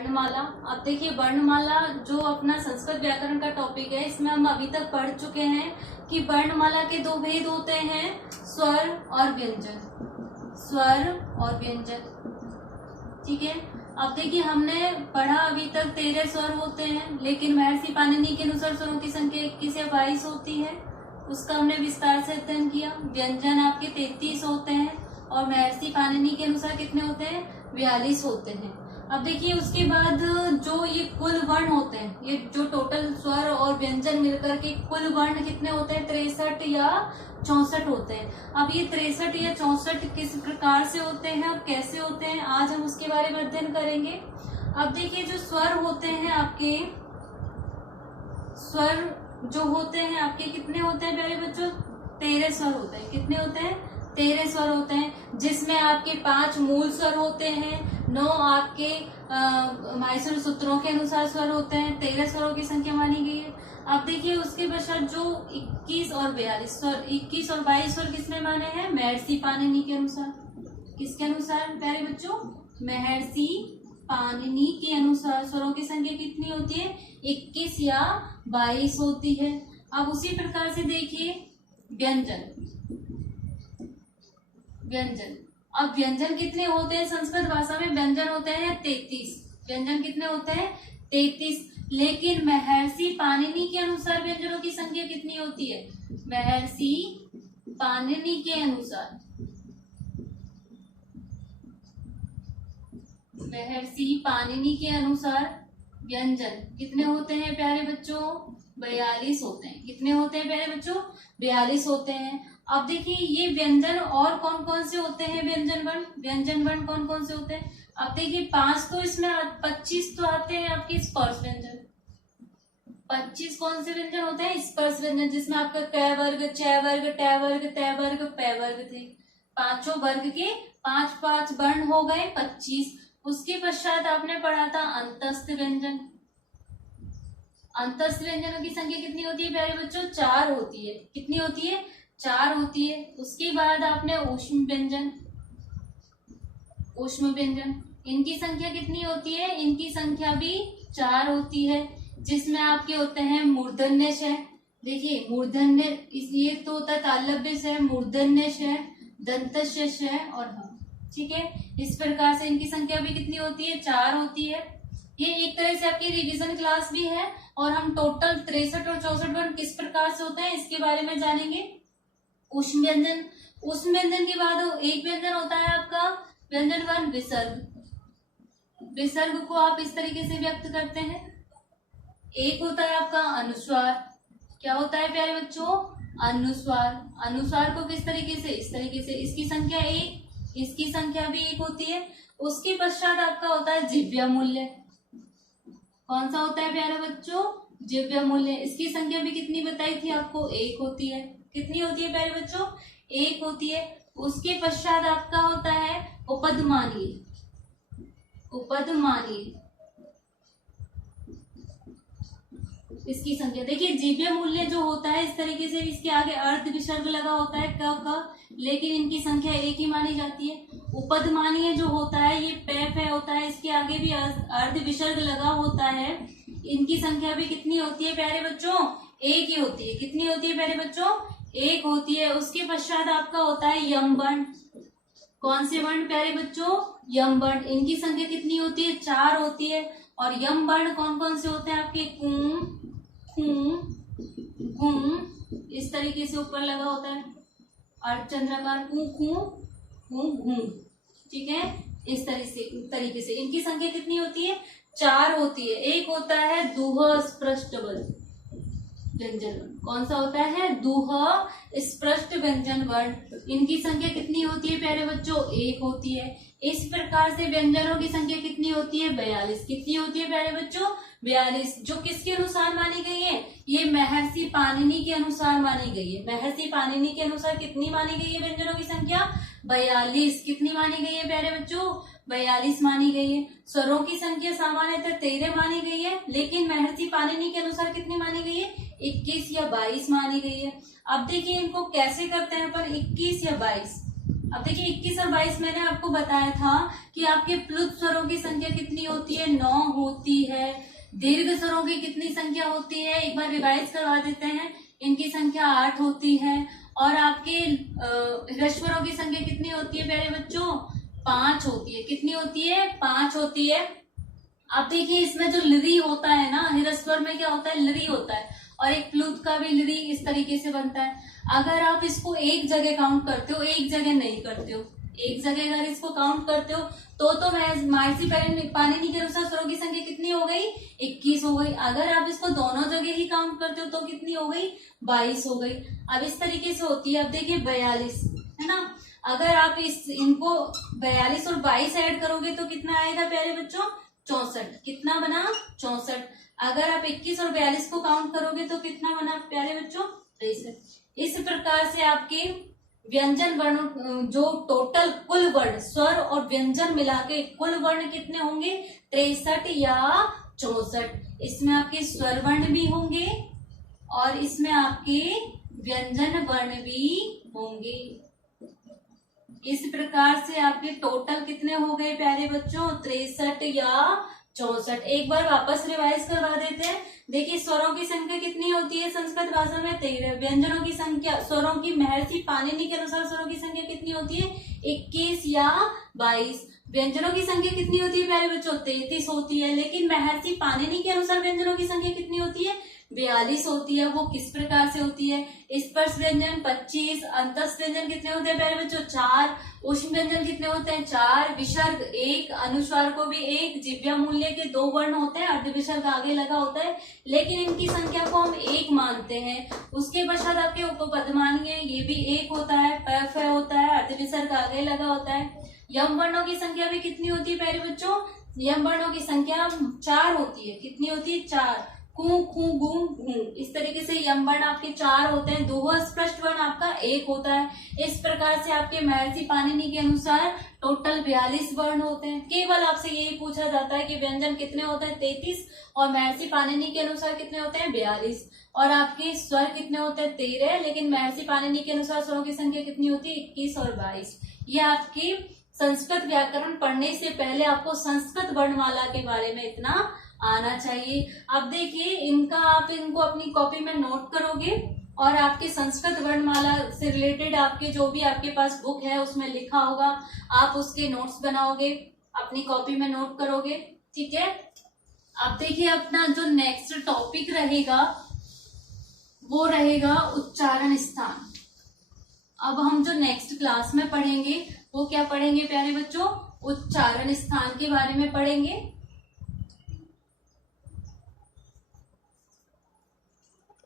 वर्णमाला। अब देखिए वर्णमाला जो अपना संस्कृत व्याकरण का टॉपिक है, इसमें हम अभी तक पढ़ चुके हैं कि वर्णमाला के दो भेद होते हैं, स्वर और व्यंजन। स्वर और व्यंजन, ठीक है। अब देखिए हमने पढ़ा अभी तक 13 स्वर होते हैं, लेकिन महर्षि पाणिनि के अनुसार स्वरों की संख्या 21 या 22 होती है, उसका हमने विस्तार से अध्ययन किया। व्यंजन आपके 33 होते हैं और महर्षि पाणिनि के अनुसार कितने होते हैं, 42 होते हैं। अब देखिए उसके बाद जो ये कुल वर्ण होते हैं, ये जो टोटल स्वर और व्यंजन मिलकर के कुल वर्ण कितने होते हैं, 63 या 64 होते हैं। अब ये 63 या 64 किस प्रकार से होते हैं और कैसे होते हैं, आज हम उसके बारे में अध्ययन करेंगे। अब देखिए जो स्वर होते हैं आपके, स्वर जो होते हैं आपके कितने होते हैं प्यारे बच्चों, 13 स्वर होते हैं। कितने होते हैं, 13 स्वर होते हैं, जिसमें आपके 5 मूल स्वर होते हैं, 9 आपके माहेश्वर सूत्रों के अनुसार स्वर होते हैं। 13 स्वरों की संख्या मानी गई है। अब देखिए उसके पश्चात जो 21 और 42 स्वर, 21 और 22 स्वर किसने माने हैं, महर्षि पाणिनि के अनुसार। किसके अनुसार प्यारे बच्चों, महर्षि पाणिनि के अनुसार स्वरों की संख्या कितनी होती है, 21 या 22 होती है। अब उसी प्रकार से देखिए व्यंजन। व्यंजन, अब व्यंजन कितने होते हैं, संस्कृत भाषा में व्यंजन होते हैं 33। व्यंजन कितने होते हैं, 33। लेकिन महर्षि पाणिनि के अनुसार व्यंजनों की संख्या कितनी होती है, महर्षि पाणिनि के अनुसार, महर्षि पाणिनि के अनुसार व्यंजन कितने होते हैं प्यारे बच्चों, 42 होते हैं। कितने होते हैं प्यारे बच्चों, 42 होते हैं। अब देखिए ये व्यंजन और कौन कौन से होते हैं, व्यंजन वर्ण, व्यंजन वर्ण कौन कौन से होते हैं। अब देखिए 5 तो इसमें 25 तो आते हैं आपके स्पर्श व्यंजन। 25 कौन से व्यंजन होते हैं, स्पर्श व्यंजन, जिसमें आपका क वर्ग, च वर्ग, ट वर्ग, त वर्ग, प वर्ग थे। पांचों वर्ग के 5-5 वर्ण हो गए 25। उसके पश्चात आपने पढ़ा था अंतस्थ व्यंजन। अंतस्थ व्यंजनों की संख्या कितनी होती है प्यारे बच्चों, 4 होती है। कितनी होती है, 4 होती है। उसके बाद आपने ऊष्म व्यंजन, ऊष्म व्यंजन, इनकी संख्या कितनी होती है, इनकी संख्या भी 4 होती है, जिसमें आपके होते हैं मूर्धन्य श। देखिए मूर्धन्य, इसलिए तो होता है तालव्य श, मूर्धन्य श, दंतस्य श और ह, ठीक है। इस प्रकार से इनकी संख्या भी कितनी होती है, 4 होती है। ये एक तरह से आपकी रिवीजन क्लास भी है, और हम टोटल 63 और 64 वर्ण किस प्रकार से होते हैं इसके बारे में जानेंगे। ऊष्म व्यंजन, ऊष्म व्यंजन के बाद एक व्यंजन होता है आपका व्यंजन वर्ण विसर्ग। विसर्ग को आप इस तरीके से व्यक्त करते हैं। एक होता है आपका अनुस्वार। क्या होता है प्यारे बच्चों, अनुस्वार। अनुस्वार को किस तरीके से, इस तरीके से, इसकी संख्या 1, इसकी संख्या भी 1 होती है। उसके पश्चात आपका होता है जिह्वा मूल्य। कौन सा होता है प्यारे बच्चों, जिह्वा मूल्य। इसकी संख्या भी कितनी बताई थी आपको, 1 होती है। कितनी होती है प्यारे बच्चों, 1 होती है। उसके पश्चात आपका होता है उपदमानीय। उपदमानीय, इसकी संख्या देखिए जिह्वा मूल्य जो होता है इस तरीके से, इसके आगे अर्ध विसर्ग लगा होता है क, लेकिन इनकी संख्या 1 ही मानी जाती है। उपदमानीय जो होता है ये प होता है, इसके आगे भी अर्ध विसर्ग लगा होता है। इनकी संख्या भी कितनी होती है प्यारे बच्चों, 1 ही होती है। कितनी होती है प्यारे बच्चों, 1 होती है। उसके पश्चात आपका होता है यम वर्ण। कौन से वर्ण प्यारे बच्चों, यम वर्ण। इनकी संख्या कितनी होती है, 4 होती है। और यम वर्ण कौन कौन से होते हैं आपके, कूं, खूं, गुं, इस तरीके से ऊपर लगा होता है अर्धचंद्राकार, कूं, खूं, गुं, घूं, ठीक है। इस तरीके से इनकी संख्या कितनी होती है, 4 होती है। एक होता है दुह स्पृष्ट व्यंजन वर्ण। कौन सा होता है, दुह स्पृष्ट व्यंजन वर्ण। इनकी संख्या कितनी होती है प्यारे बच्चों, 1 होती है। इस प्रकार से व्यंजनों की संख्या कितनी होती है, 42। कितनी होती है प्यारे बच्चों, 42। जो किसके अनुसार मानी गई है, ये महर्षि पाणिनि के अनुसार मानी गई है। महर्षि पाणिनि के अनुसार कितनी मानी गई है व्यंजनों की संख्या, 42। कितनी मानी गई है प्यारे बच्चों, 42 मानी गई है। स्वरों की संख्या सामान्यतः 13 मानी गई है, लेकिन महर्षि पाणिनि के अनुसार कितनी मानी गई है, 21 या 22 मानी गई है। अब देखिए इनको कैसे करते हैं अपन, 21 या 22। अब देखिए 21 और 22 मैंने आपको बताया था कि आपके प्लुत स्वरों की संख्या कितनी होती है, 9 होती है। दीर्घ स्वरों की कितनी संख्या होती है, एक बार रिवाइज करवा देते हैं। इनकी संख्या 8 होती है। और आपके ह्रस्वरों की संख्या कितनी होती है प्यारे बच्चों, 5 होती है। कितनी होती है, 5 होती है। अब देखिए इसमें जो लृ होता है ना, ह्रस्वर में क्या होता है, लृ होता है, और एक प्लुत का भी लृ इस तरीके से बनता है। अगर आप इसको एक जगह काउंट करते हो, एक जगह नहीं करते हो, एक जगह अगर इसको काउंट करते हो तो महर्षि पाणिनि के अनुसार स्वरों की संख्या कितनी हो गई, 21 हो गई। अगर आप इसको दोनों जगह ही काउंट करते हो तो कितनी हो गई, 22 हो गई। अब इस तरीके से होती है। अब देखिए 42 है ना, अगर आप इनको 42 और 22 ऐड करोगे तो कितना आएगा प्यारे बच्चों, 64। कितना बना, 64। अगर आप 21 और 42 को काउंट करोगे तो कितना बना प्यारे बच्चों, 63। इस प्रकार से आपके व्यंजन वर्ण जो टोटल कुल वर्ण स्वर और व्यंजन मिला के कुल वर्ण कितने होंगे, 63 या 64। इसमें आपके स्वर वर्ण भी होंगे और इसमें आपके व्यंजन वर्ण भी होंगे। इस प्रकार से आपके टोटल कितने हो गए प्यारे बच्चों, 63 या 64। एक बार वापस रिवाइज करवा देते हैं। देखिए स्वरों की संख्या कितनी होती है संस्कृत भाषा में, 13। व्यंजनों की संख्या, स्वरों की महर्षि पाणिनि के अनुसार स्वरों की संख्या कितनी होती है, 21 या 22। व्यंजनों की संख्या कितनी होती है प्यारे बच्चों, 33 होती है। लेकिन महर्षि पाणिनि के अनुसार व्यंजनों की संख्या कितनी होती है, 42 होती है। वो किस प्रकार से होती है, स्पर्श व्यंजन 25, अंतस व्यंजन कितने होते हैं प्यारे बच्चों, 4। उष्म व्यंजन कितने होते हैं, 4। विसर्ग 1, अनुस्वार को भी 1। जिह्वा मूल्य के 2 वर्ण होते हैं, अर्ध विसर्ग आगे लगा होता है, लेकिन इनकी संख्या को हम 1 मानते हैं। उसके पश्चात आपके उपपदमानीय, ये भी 1 होता है। प फ होता है, अर्ध विसर्ग आगे लगा होता है। यम वर्णों की संख्या भी कितनी होती है प्यारे बच्चों, यम वर्णों की संख्या 4 होती है। कितनी होती है, 4। कु खु गु घु, इस तरीके से यम वर्ण आपके 4 होते हैं। दोहा स्पष्ट वर्ण आपका 1 होता है। इस प्रकार से आपके महर्षि पाणिनि के अनुसार टोटल 42 वर्ण होते हैं। केवल आपसे यही पूछा जाता है कि व्यंजन कितने होते हैं, 33, और महर्षि पाणिनि के अनुसार कितने होते हैं, 42। और आपके स्वर कितने होते हैं, 13। लेकिन महर्षि पाणिनि के अनुसार स्वरों की संख्या कितनी होती है, 21 और 22। ये आपकी संस्कृत व्याकरण पढ़ने से पहले आपको संस्कृत वर्णमाला के बारे में इतना आना चाहिए। अब देखिए इनका आप इनको अपनी कॉपी में नोट करोगे और आपके संस्कृत वर्णमाला से रिलेटेड आपके जो भी आपके पास बुक है उसमें लिखा होगा, आप उसके नोट्स बनाओगे, अपनी कॉपी में नोट करोगे, ठीक है। अब देखिए अपना जो नेक्स्ट टॉपिक रहेगा वो रहेगा उच्चारण स्थान। अब हम जो नेक्स्ट क्लास में पढ़ेंगे वो क्या पढ़ेंगे प्यारे बच्चों, उच्चारण स्थान के बारे में पढ़ेंगे।